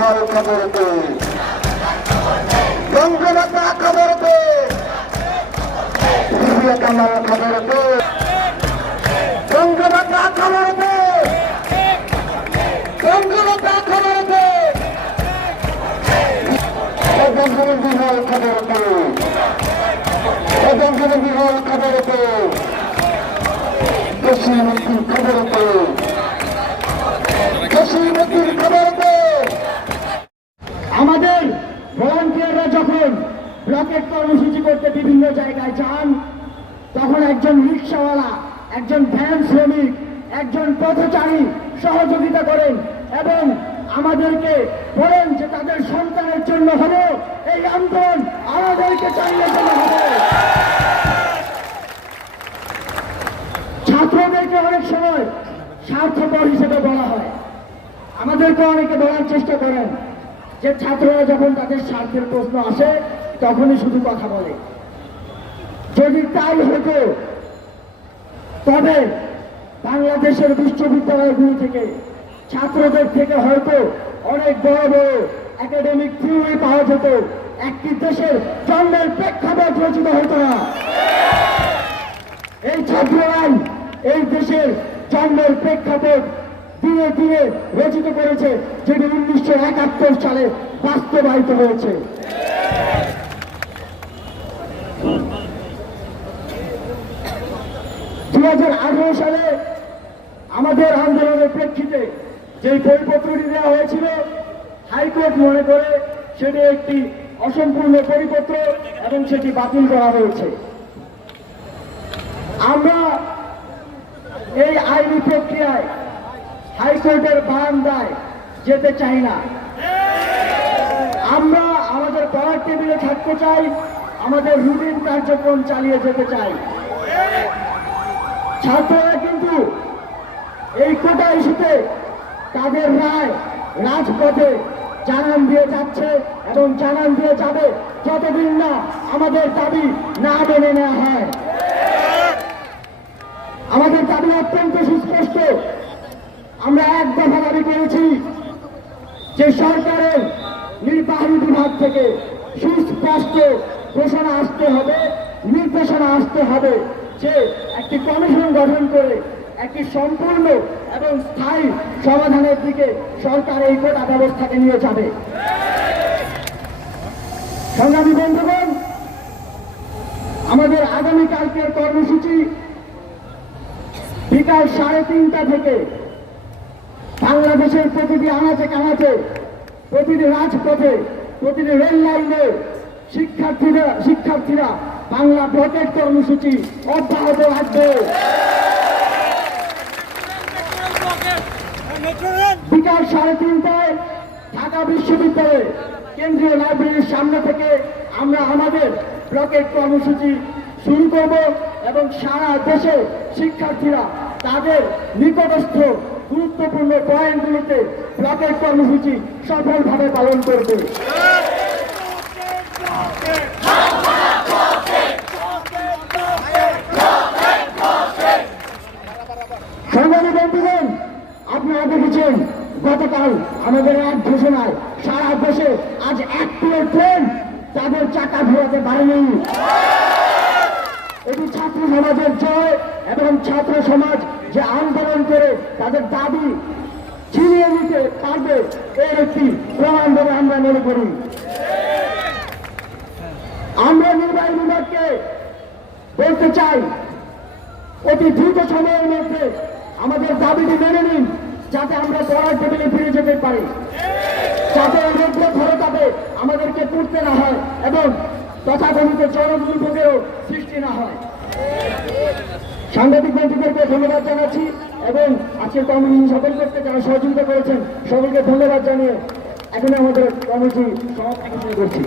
হল খবর দে, বঙ্গমাতা খবর দে, কামাল খবর দে, বঙ্গমাতা খবর দে, বঙ্গমাতা খবর দে, বঙ্গবন্ধু হল খবর দে, বঙ্গবন্ধু হল খবর দে, প্রধানমন্ত্রীর খবর দে, প্রধানমন্ত্রীর খবর দে। আমাদের ভলান্টিয়াররা যখন ব্লকেট কর্মসূচি করতে বিভিন্ন জায়গায় যান, তখন একজন রিক্সাওয়ালা, একজন ভ্যান শ্রমিক, একজন পথচারী সহযোগিতা করেন এবং আমাদেরকে বলেন যে তাদের সন্তানের জন্য হবে এই আন্দোলন, আমাদেরকে চালিয়ে যেতে হবে। ছাত্রদেরকে অনেক সময় স্বার্থপর হিসেবে বলা হয়, আমাদেরকে অনেকে বলার চেষ্টা করেন যে ছাত্ররা যখন তাদের স্বার্থের প্রশ্ন আসে তখনই শুধু কথা বলে। যদি তাই হতো তবে বাংলাদেশের বিশ্ববিদ্যালয়গুলি থেকে ছাত্রদের থেকে হয়তো অনেক বড় বড় একাডেমিক থিওরি পাওয়া যেত, একটি দেশের জন্মের প্রেক্ষাপট রচিত হতো না। এই ছাত্ররাই এই দেশের জন্মের প্রেক্ষাপট ধীরে ধীরে রচিত করেছে, যেটি 1971 সালে বাস্তবায়িত হয়েছে। সালে আমাদের আন্দোলনের প্রেক্ষিতে যে পরিপত্রটি দেওয়া হয়েছিল, হাইকোর্ট মনে করে সেটি একটি অসম্পূর্ণ পরিপত্র এবং সেটি বাতিল করা হয়েছে। আমরা এই আইনি প্রক্রিয়ায় হাইকোর্টের বারান্দায় যেতে চাই না। আমরা আমাদের পড়ার টেবিলে থাকতে চাই, আমাদের রুটিন কার্যক্রম চালিয়ে যেতে চাই। ছাত্ররা কিন্তু এই কোটা ইস্যুতে তাদের রায় রাজপথে জানান দিয়ে যাচ্ছে এবং জানান দিয়ে যাবে যতদিন না আমাদের দাবি না মেনে নেওয়া হয়। আমাদের দাবি অত্যন্ত সুস্পষ্ট। আমরা এক দফা দাবি করেছি যে সরকারের নির্বাহী বিভাগ থেকে সুস্পষ্ট ঘোষণা আসতে হবে, নির্দেশনা আসতে হবে যে একটি কমিশন গঠন করে একটি সম্পূর্ণ এবং স্থায়ী সমাধানের দিকে সরকার এই কোটা ব্যবস্থাকে নিয়ে যাবে। সংগ্রামী বন্ধুগণ, আমাদের আগামীকালকের কর্মসূচি বিকাল 3:30 থেকে বাংলাদেশের প্রতিটি আনাচে কানাচে, প্রতিটি রাজপথে, প্রতিটি রেল লাইনে শিক্ষার্থীরা বাংলা ব্লকেট কর্মসূচি অব্যাহত রাখবে। বিকাল 3:30টায় ঢাকা বিশ্ববিদ্যালয়ে কেন্দ্রীয় লাইব্রেরির সামনে থেকে আমরা আমাদের ব্লকেট কর্মসূচি শুরু করব এবং সারা দেশে শিক্ষার্থীরা তাদের নিকটস্থ গুরুত্বপূর্ণ পয়েন্টগুলিতে ব্লকেট কর্মসূচি সফলভাবে পালন করবে। সংগ্রামী বন্ধুগণ, আপনারা দেখেছেন গতকাল আমাদের এক ঘোষণায় সারা দেশে আজ একটিও ট্রেন তাদের চাকা ঘোরাতে পারেনি। এটি ছাত্র সমাজের জয় এবং ছাত্র সমাজ যে আন্দোলন করে তাদের দাবি ছিনিয়ে নিতে পারবে এর একটি প্রমাণ বলে আমরা মনে করি। আমরা নির্বাহী বিভাগকে বলতে চাই, অতি দ্রুত সময়ের মধ্যে আমাদের দাবিটি মেনে নিন, যাতে আমরা পড়ার টেবিলে ফিরে যেতে পারি, যাতে এই রোগ্য খরতাপে আমাদেরকে পড়তে না হয় এবং তথাকথিত জনদুর্ভোগেরও সৃষ্টি না হয়। সাংবাদিক বন্ধুদেরকে ধন্যবাদ জানাচ্ছি এবং আজকের কর্মসূচি সফল করতে যারা সহযোগিতা করেছেন সকলকে ধন্যবাদ জানিয়ে এখন আমাদের কর্মসূচি সমাপ্ত করছি।